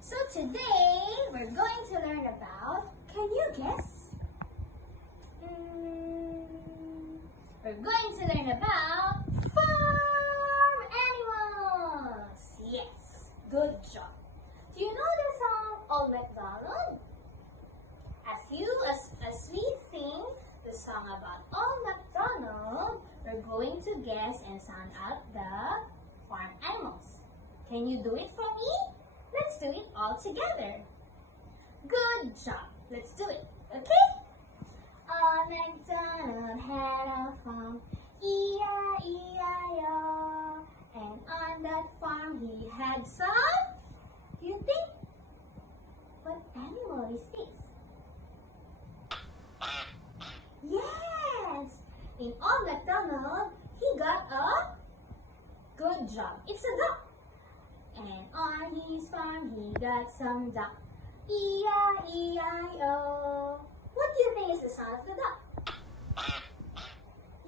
So today we're going to learn about, can you guess? We're going to learn about farm animals. Yes, good job. Do you know the song Old MacDonald? As we sing the song about Old MacDonald, we're going to guess and sound out the farm animals. Can you do it for me? Let's do it all together. Good job. Let's do it. Okay? Old MacDonald had a farm, E-I-E-I-O. And on that farm he had some, you think? What animal is this? Yes! In Old MacDonald, he got a good job. It's a duck. And on his farm, he got some duck. E-I-E-I-O. What do you think is the sound of the duck?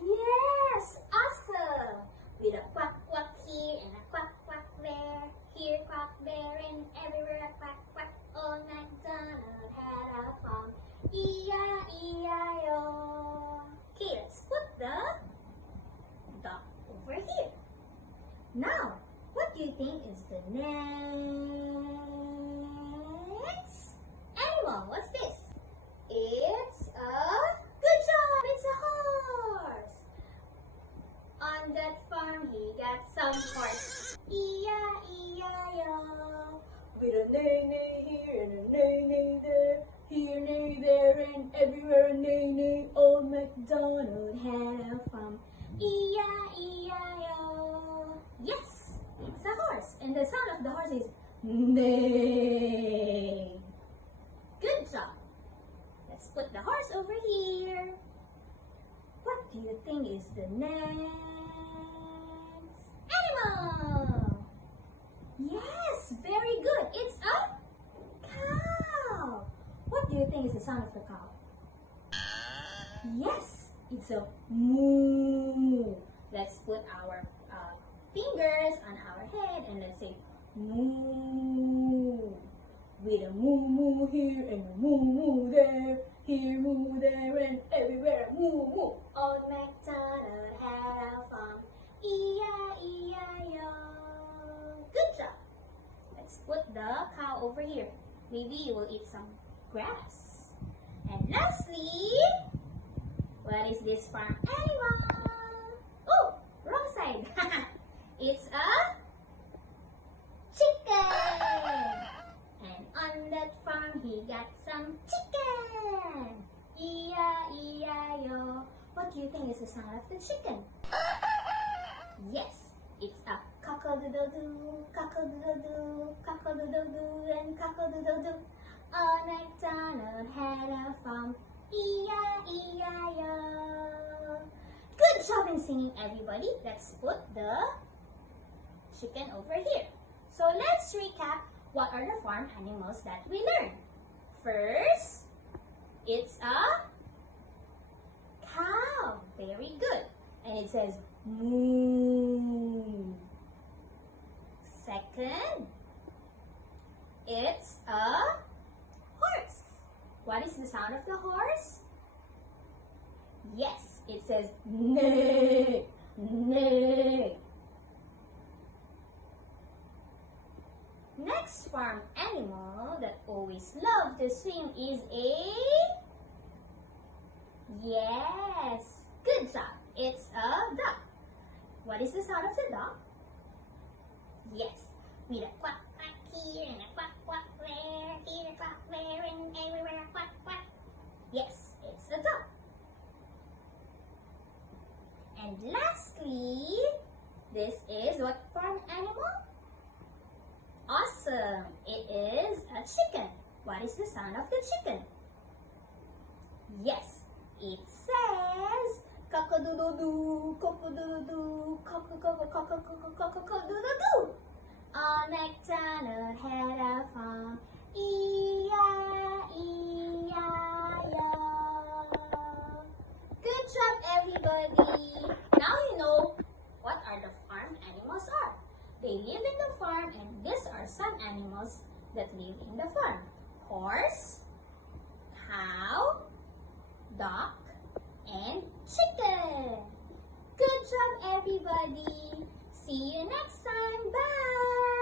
Yes! Awesome! With a quack quack here and a quack quack there. Here quack there and everywhere a quack quack. Old MacDonald had a farm. E-I-E-I-O. Okay, let's put the duck over here. Now, what do you think is the next animal? What's this? It's a, good job, it's a horse. On that farm, he got some horse. E-I-E-I-O. With a neigh-neigh here and a neigh-neigh there. Here, neigh, there, and everywhere a neigh-neigh. Old MacDonald had a farm. E-I-E-I-O. Yes, it's a horse. And the sound of the horse is neigh. Good job. Let's put the horse over here. What do you think is the next animal? Yes, very good. It's a cow. What do you think is the sound of the cow? Yes, it's a moo. Let's put our fingers on our head and let's say moo. With a moo moo here and a moo moo there. Here moo there and everywhere moo moo. Old MacDonald had a farm. E-I-E-I-O. Good job. Let's put the cow over here. Maybe you will eat some grass. And lastly, what is this farm animal? Oh, wrong side. It's a chicken. And on that farm, he got some chicken. E-I-E-I-O. What do you think is the sound of the chicken? Yes, it's a cock-a-doodle-doo, cock-a-doodle-doo, cock-a-doodle-doo, and cock-a-doodle-doo. Old MacDonald had a farm. E-I-E-I-O. Good job in singing, everybody. Let's put the chicken over here. So let's recap what are the farm animals that we learned. First, it's a cow. Very good. And it says moo. Second, it's a horse. What is the sound of the horse? Yes, it says neigh, neigh. Next farm animal that always loves to swim is a... Yes, good job. It's a duck. What is the sound of the duck? Yes, with a quack quack here and a quack quack there, here a quack there and everywhere a quack quack. Yes, it's a duck. And lastly, this is what farm animal? Awesome! It is a chicken. What is the sound of the chicken? Yes, it says cock-a-doodle-doo, cock-a-doodle-doo, cock-a-doodle-doo. Old MacDonald had a farm. E-I-E-I-O. Good job, everybody. Now you know what are the farm animals are. They live in the farm and these are some animals that that live in the farm. Horse, cow, duck, and chicken. Good job, everybody. See you next time. Bye.